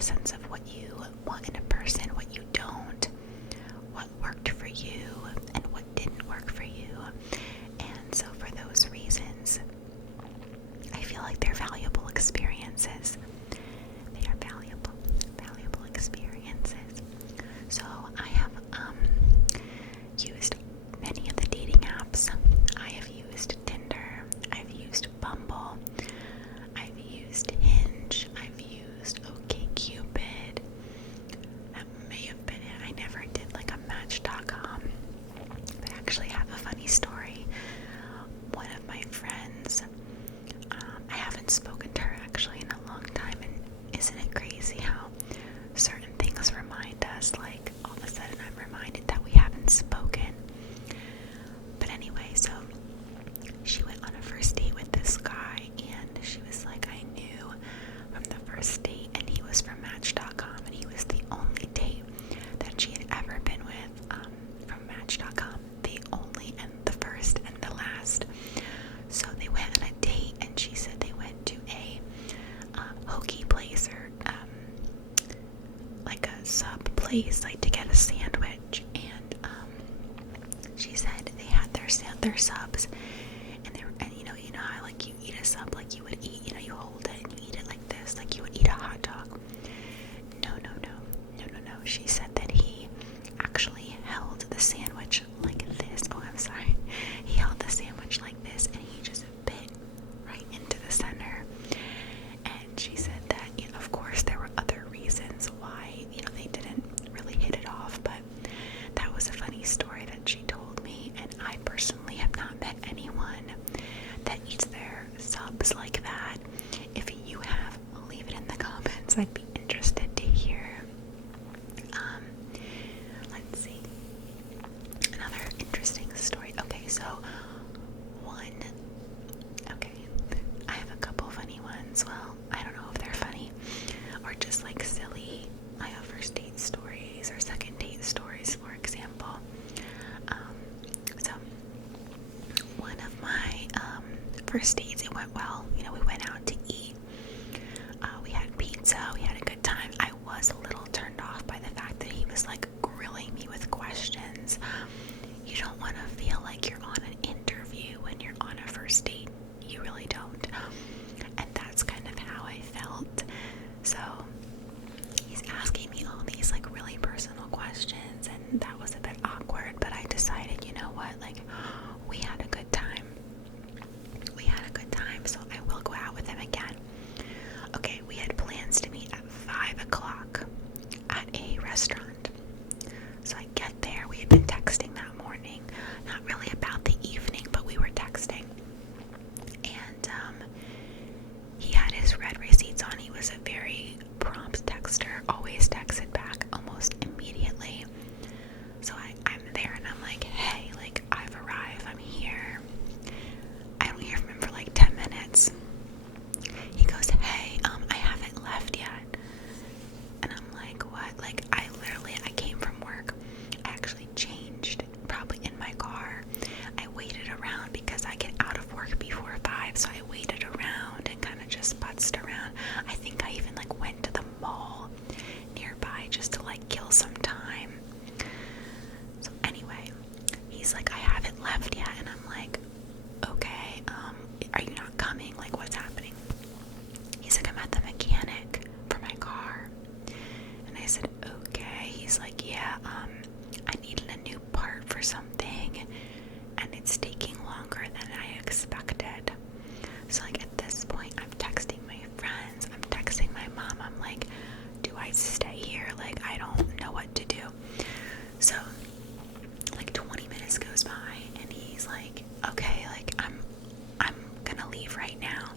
a sense of what you want in a person, what you don't, what worked for you, and what didn't work for you. And so for those reasons, I feel like they're valuable experiences. They are valuable experiences. So I have used many of the dating apps. I have used Tinder, I've used Bumble, I've used Hinge, I've used OkCupid. That may have been it. I never did like a Match.com. But I actually have a funny story. One of my friends, I haven't spoken to her actually in a long time, and isn't it crazy how certain things remind us, like all of a sudden I'm reminded that we haven't spoken. But anyway, so she went on a first date with this guy, and she was like, I knew from the first date, and he was from Match.com, and he was the only date that she had ever been with from Match.com, the only and the first and the last. So they went on a date, and she said they went to a hokey place, or like a sub place, like to get a sandwich. And she said they had their subs, and they were, and you know how like you eat a sub like you would eat, you hold it and you eat it like this, like you would eat a hot dog. No. She said that he actually held the sandwich like this. Oh, I'm sorry. He held the sandwich like this, and he just bit right into the center. And she said that, of course, there were other reasons why, they didn't really hit it off, but that was a funny story that she told me. And I personally have not met anyone that eats their subs like that. If you have, leave it in the comments. I'd be interested to hear. Let's see. Another interesting story. Okay, so I have a couple funny ones. Well, I don't know if they're funny or just like silly. I have first date stories or second date stories, for example. So one of my first dates, it went well. We went out to eat. We had pizza. We had a good time. I was a little turned off by the fact that he was like grilling me with questions. You don't want to feel like you're on an interview when you're on a first date. You really don't. And that's kind of how I felt. So he's asking me all these like really personal questions, and that was a bit awkward, but I decided, you know what, like, we had a good time. So I will go out with him again. Okay, we had plans to meet at 5 o'clock at a restaurant. So I get there. We had been texting that morning, not really about the evening, but we were texting. And he had his red receipts on. He was a very prompt texter, always texted back almost immediately. So I'm there, and I'm like, hey, like, I've arrived, I'm here. I don't hear from him for like 10 minutes. He goes, hey, I haven't left yet. And I'm like, what? Like, I came from work. I actually changed, probably in my car. I waited around because I get out of work before 5, so I waited around and kind of just putzed around. I think I even like went to the mall nearby just to like kill some time. So anyway, he's like, I haven't left yet, and I'm like, okay, are you not coming? Like, what's happening? He's like, I'm at the mechanic for my car. And I said, okay. He's like, yeah, I needed a new part for something, and it's taking longer than I expected. So like at this point, I'm texting my friends, I'm texting my mom, I'm like, do I stay here? Like, I don't know what to do. So like 20 minutes goes by, and he's like, okay, like I'm gonna leave right now.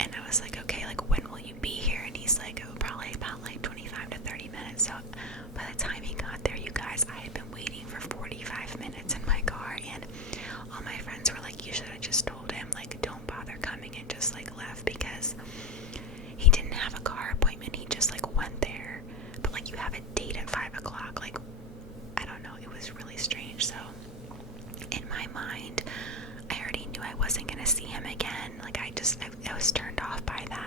And I was like, okay, like when will you be here? And he's like, oh, probably about like 25 to 30 minutes. So by the time he got there, you guys, I had been waiting for 45 minutes in my car, and all my friends were like, you should have just told him, like, don't bother coming, and just like left, because he didn't have a car appointment. He just like went there. But like, you have a date at 5 o'clock. Like, I don't know, it was really strange. So in my mind, I already knew I wasn't gonna see him again. Like, I was turned off by that.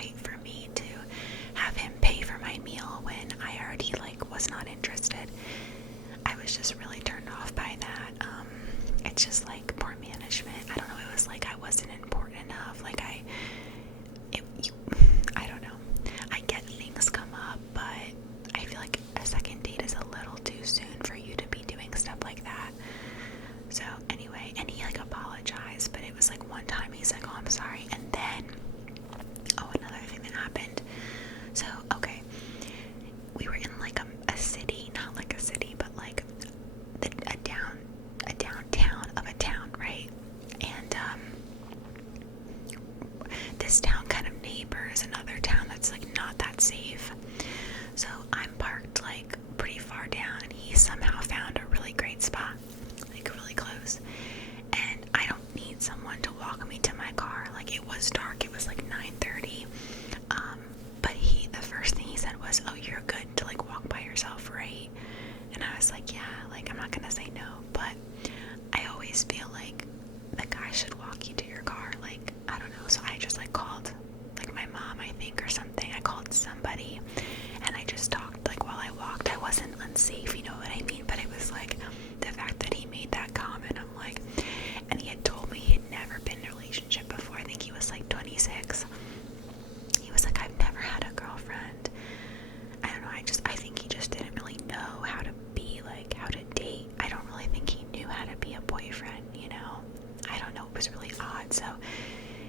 right for me to have him pay for my meal when I already like was not interested. I was just really turned off by that. It's just like poor management. I don't know, it was like I wasn't important enough. Like I don't know. I get things come up, but I feel like a second date is a little too soon for you to be doing stuff like that. So anyway, and he like apologized, but it was like one time he's like, oh, I'm sorry. And then, another thing that happened. So, okay, we were in like a city, not like a city, but like a downtown of a town, right? And this town kind of neighbors another town that's like not that safe. So I'm parked like pretty far down, and he somehow found a really great spot, like really close. And I don't need someone to walk me to my car. Like, it was dark, it was like 9:30. But the first thing he said was, oh, you're good to like walk by yourself, right? And I was like, yeah, like I'm not gonna say no, but I always feel like the guy should walk you to your car. Like, I don't know. So I just like called like my mom, I think, or something. I called somebody and I just talked like while I walked. I wasn't unsafe, you know what I mean? But it was like the fact that he made that comment, I'm like, and he had told me he had never been in a relationship before. I think he was like 26. He was like, I've never had a girlfriend. I don't know, I think he just didn't really know how to be, like, how to date. I don't really think he knew how to be a boyfriend, you know? I don't know, it was really odd. So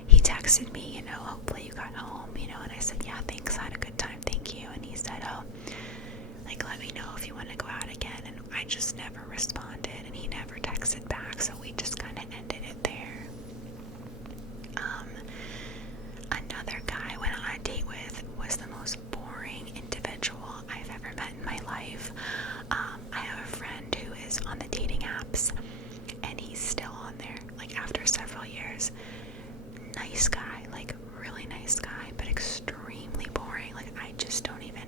he texted me, you know, hopefully you got home, you know, and I said, yeah, thanks, I had a good time, thank you. And he said, oh, like, let me know if you want to go out again. And I just never responded, and he never texted back, so we just kind of ended it there. Another guy I went on a date with was the most boring individual I've ever met in my life. I have a friend who is on the dating apps, and he's still on there, like after several years. Nice guy, like really nice guy, but extremely boring. Like, I just don't even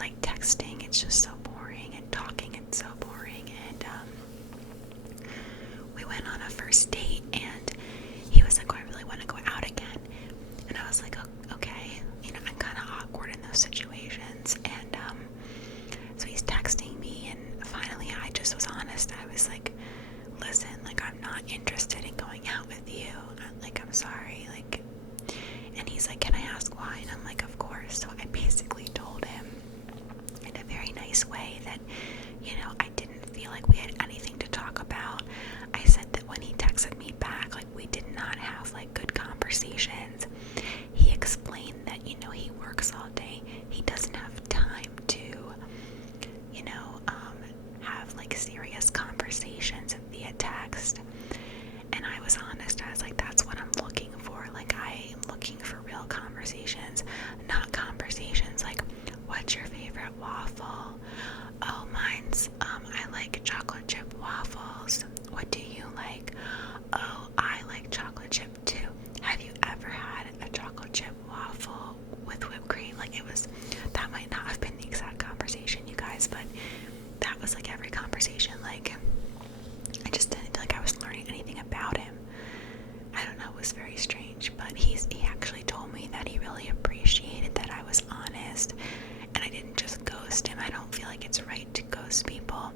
like texting. It's just so boring, and talking, it's so boring. And we went on a first date, and he was like, oh, I really want to go out again. And I was like, oh, okay, you know, I'm kind of awkward in those situations. And so he's texting me, and finally I just was honest. I was like, listen, like, I'm not interested in going out with you. Like, I'm sorry, like. And he's like, can I ask why? And I'm like, of course. So I basically told him in a very nice way that, you know, I didn't feel like we had anything to talk about. I said that when he texted me back, like, we did not have like good conversations. He explained that, you know, he works all day. He doesn't have time to, you know, have like serious conversations via text. And I was honest. I was like, that's what I'm looking for. Like, I'm looking for real conversations, not conversations like, what's your favorite waffle? Oh, mine's, I like chocolate chip waffles. What do you like? Oh, I like chocolate chip too. Have you ever had a chocolate chip waffle with whipped cream? Like, that might not have been the exact conversation, you guys, but that was like every conversation. Like, I just didn't feel like I was learning anything about him. I don't know, it was very strange, but he actually told me that he really appreciated that I was honest, and I didn't just ghost him. I don't feel like it's right to ghost people.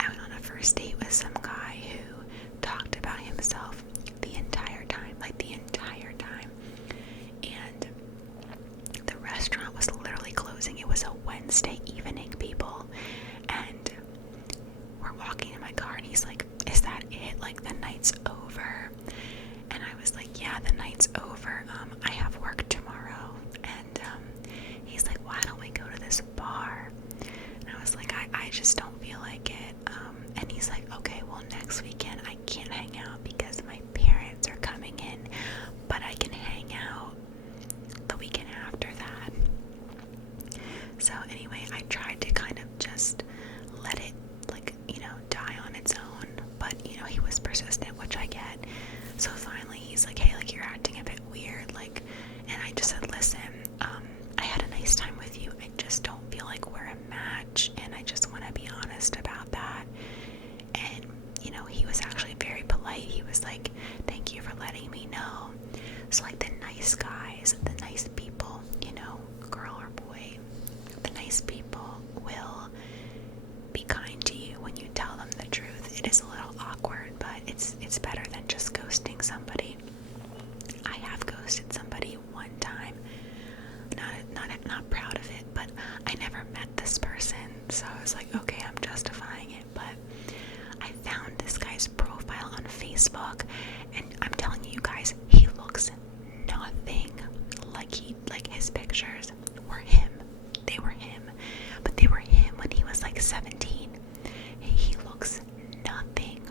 I went on a first date with some guy who talked about himself the entire time, like the entire time, and the restaurant was literally closing. It was a Wednesday evening, people, and we're walking in my car, and he's like, is that it? Like, the night's over? And I was like, yeah, the night's over. I have work tomorrow. And he's like, why don't we go to this bar? And I was like, I just don't feel like it. And he's like, okay, well, next weekend I can't hang out because my parents are coming in, but I can hang out the weekend after that. So anyway, I tried to kind of just let it, like, you know, die on its own, but, you know, he was persistent, which I get. So finally he's like, hey, like, you're acting a bit weird, like, and I just said, listen, I had a nice time with you, I just don't feel like we're a match, and I just want to be honest about that. And, you know, he was actually very polite. He was like, thank you for letting me know. So, like, the nice guys, the nice people not proud of it, but I never met this person, so I was like, okay, I'm justifying it. But I found this guy's profile on Facebook, and I'm telling you guys, he looks nothing like his pictures were him. They were him, but they were him when he was like 17. He looks nothing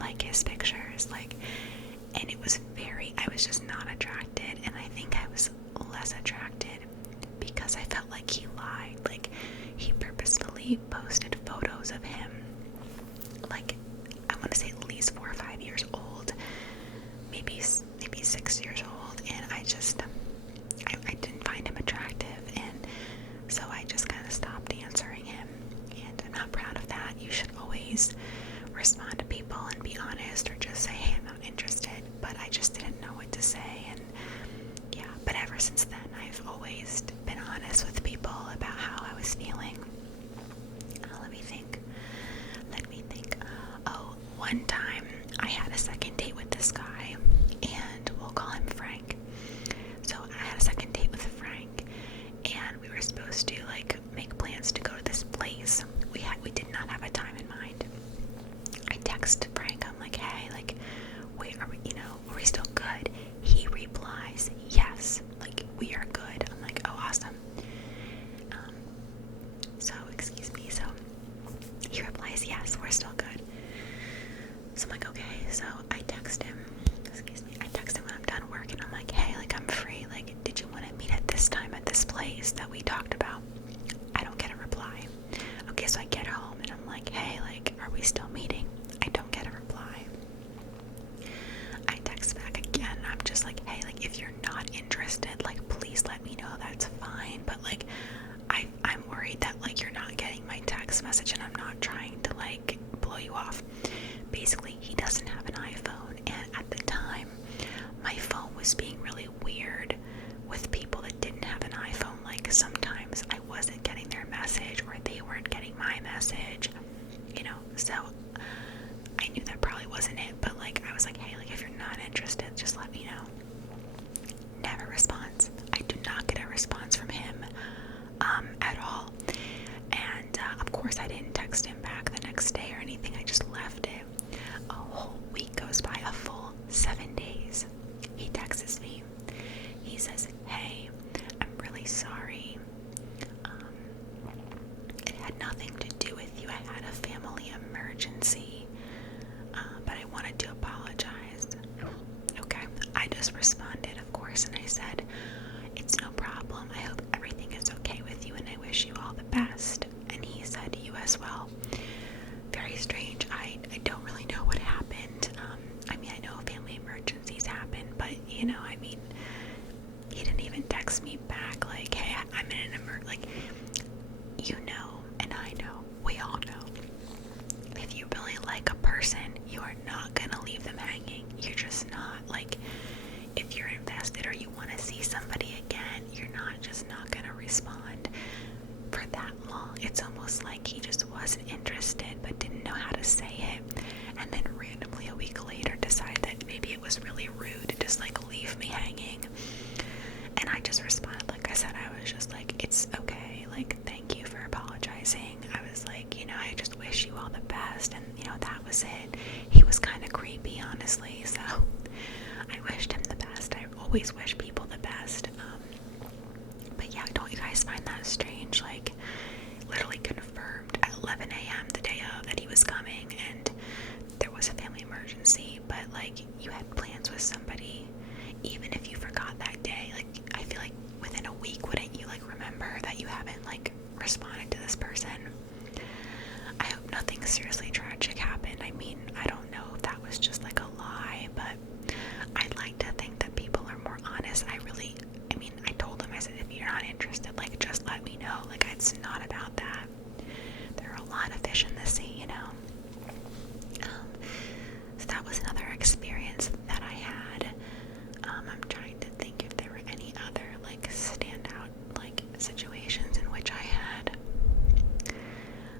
like his pictures, and it was I was just not attracted, and I think I was less attracted because I felt like he lied. Like, he purposefully posted photos of him, like, I want to say at least 4 or 5 years old, maybe 6 years old, and I didn't find him attractive, and so I just kind of stopped answering him, and I'm not proud of that. You should always respond to people and be honest, or just say, hey, I'm not interested, but I just didn't know what to say, and yeah, but ever since then, I've always been honest with people about how I was feeling. Let me think. Oh, one time I had a second date with this guy, and we'll call him Frank. So I had a second date with Frank, and we were supposed to make plans to go to this place. We did not have a time in mind. I text Frank, I'm like, hey, wait, are we still good? He replies, yes, we are good. I'm like, oh, awesome. So he replies, yes, we're still good. So I'm like, okay. So I text him when I'm done work, and I'm like, hey, I'm free. Did you want to meet at this time at this place that we talked about? I don't get a reply. Okay, so I get home, and I'm like, hey, are we still meeting? I don't get a reply. I text back again, and I'm just like, hey, if you're not interested, please let me know. That's fine. But I'm worried that you're not getting my text message, and I'm not trying to blow you off. Basically, he doesn't have an iPhone, and at the time, my phone was being really weird with people that didn't have an iPhone. Sometimes I wasn't getting their message, or they weren't getting my message, so I knew that probably wasn't it, but I was like, hey, if you're not interested, just let me know. Never responds. I do not get a response from him at all, and of course I didn't text him back the next day or anything. I just left it. A whole week goes by, a full 7 days. He texts me. He says, hey, I'm really sorry. It had nothing to do with you. I had a family emergency, but I wanted to apologize. Okay, I just responded, of course, and I said, it's no problem. I hope everything is okay with you, and I wish you all the best. And he said, you as well. Very strange. I don't really know what happened. I know family emergencies happen, but he didn't even text me back hey, I'm in an and I know, we all know, if you really like a person, you are not gonna leave them hanging. You're just not. If you're invested or you want to see somebody again, you're just not gonna respond for that long. It's almost like he just wasn't interested but didn't know how to say it, and then randomly a week later decided that maybe it was really rude to just leave me hanging. And I just responded, I said, I was just it's okay, thank you for apologizing. I was I just wish you all the best, and that was it. He was kind of creepy, honestly, so I wished him the best. I always wish people the best. But yeah, don't you guys find that strange? Literally confirmed at 11 a.m. the day of that he was coming, and there was a family emergency, but you had plans with somebody, even if you forgot that day. I feel within a week, wouldn't you remember that you haven't responded to this person? I hope nothing seriously tragic happened. I don't know if that was just a lie, but I'd like to think that people are more honest. I told him, I said, if you're not interested, just let me know. It's not about that. There are a lot of fish in the sea, So that was another experience that I had. I'm trying to think if there were any other standout situations in which I had.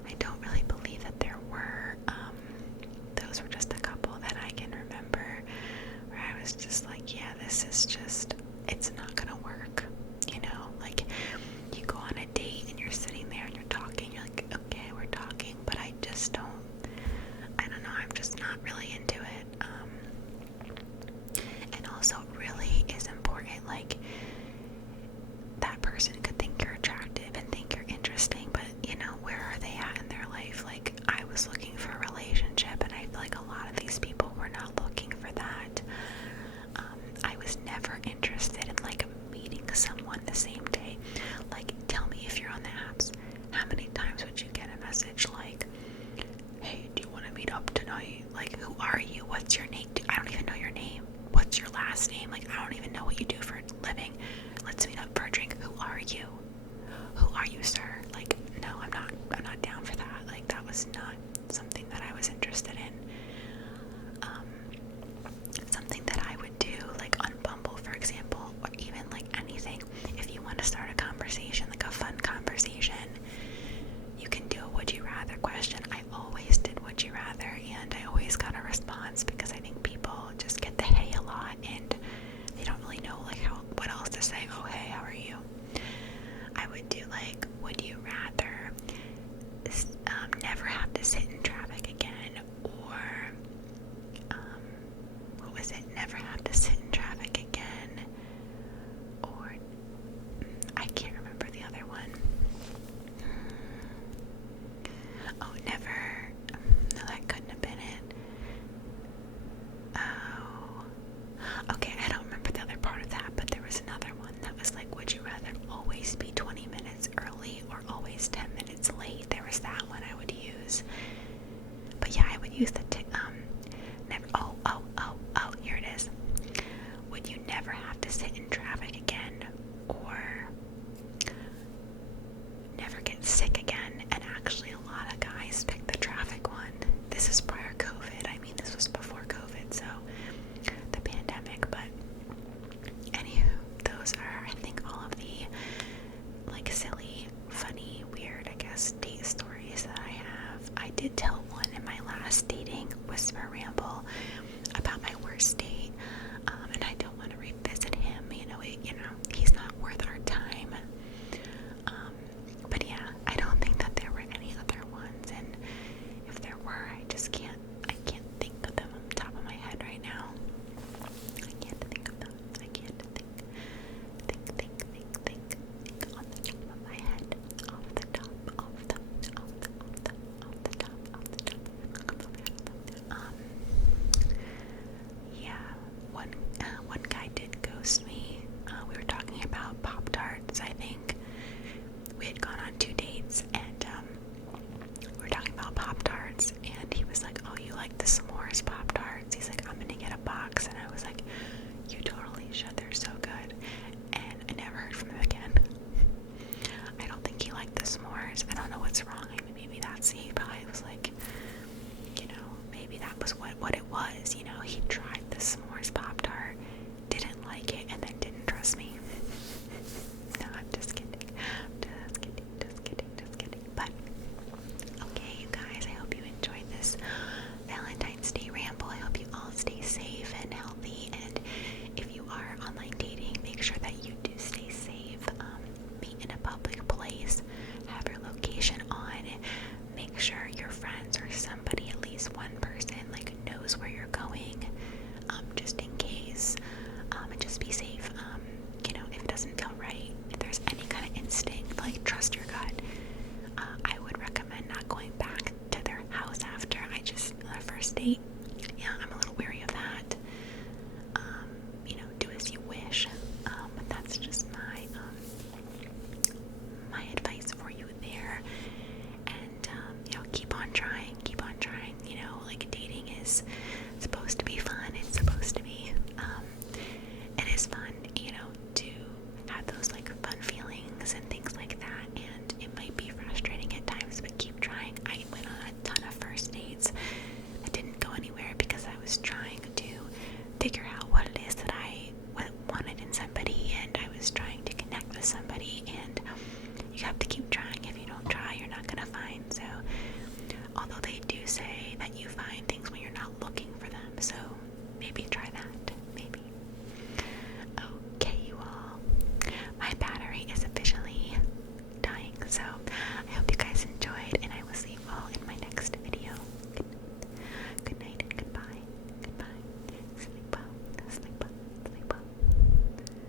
I don't really believe that there were. Those were just a couple that I can remember where I was just yeah, this is just, it's not gonna work. You you? Who are you, sir? Like, no, I'm not down for that. Like, that was not something that I was interested in. Something that I would do, like on Bumble, for example, or even like anything. If you want to start a conversation, like a fun conversation, you can do a would you rather question. I always did would you rather, and I always got a response because I think people just get the hey a lot and they don't really know like what else to say. Oh, hey, how are you? I would do like, would you rather never have to sit in traffic again, or what was it? Never have to sit in traffic again, or I can't remember the other one. Oh, never. No, that couldn't have been it. Oh. Okay, I don't remember the other part of that, but there was another one that was like, would you rather always be 20 minutes early or always 10 minutes late? There was that one I would use. But yeah, I would use the never. Oh, here it is. Would you never have to sit in traffic again, or never get sick again? And actually, a lot of guys picked the traffic one. This is prior COVID. I mean, this was before COVID, so the pandemic. But anywho, those are, I think, all of the like silly, funny, weird, I guess, date stories that I have. I did tell one in my last dating whisper ramble about my worst date, and I don't want to revisit him. He's not worth our time. But yeah, I don't think that there were any other ones, and if there were, I can't think of them on the top of my head right now. I can't think of them. I can't think on the top of my head. Off the top. Yeah, one guy did ghost me. We were talking about Pop-Tarts, I think. We had gone on 2 dates, and we were talking about Pop-Tarts, and he was like, oh, you like the s'mores Pop-Tarts? He's like, I'm gonna get a box, and I was like, you totally should, they're so good. And I never heard from him again. I don't think he liked the s'mores. I don't know what's wrong. I mean, maybe that's, he probably was like, maybe that was what it was, he tried the s'mores Pop-Tart, didn't like it, and then didn't trust me. No, I'm just kidding. Just kidding. But, okay, you guys, I hope you enjoyed this Valentine's Day ramble. I hope you all stay safe and healthy, and if you are online dating, make sure that you do stay safe. Meet in a public place, have your location on, make sure your friends or somebody, at least one person, like knows where you're going, just in case, and just be safe. If it doesn't feel right, if there's any kind of instinct, like trust your gut. I would recommend not going back to their house after the first date. Yeah, I'm a little wary of that. Do as you wish. But that's just my advice for you there. And keep on trying. Like dating is supposed to be fun. It's supposed to be it is fun, to have those like fun feelings and things like that, and it might be frustrating at times, but keep trying. I went on a ton of first dates that didn't go anywhere because I was trying to figure out what it is that I wanted in somebody, and I was trying to connect with somebody, and you have to keep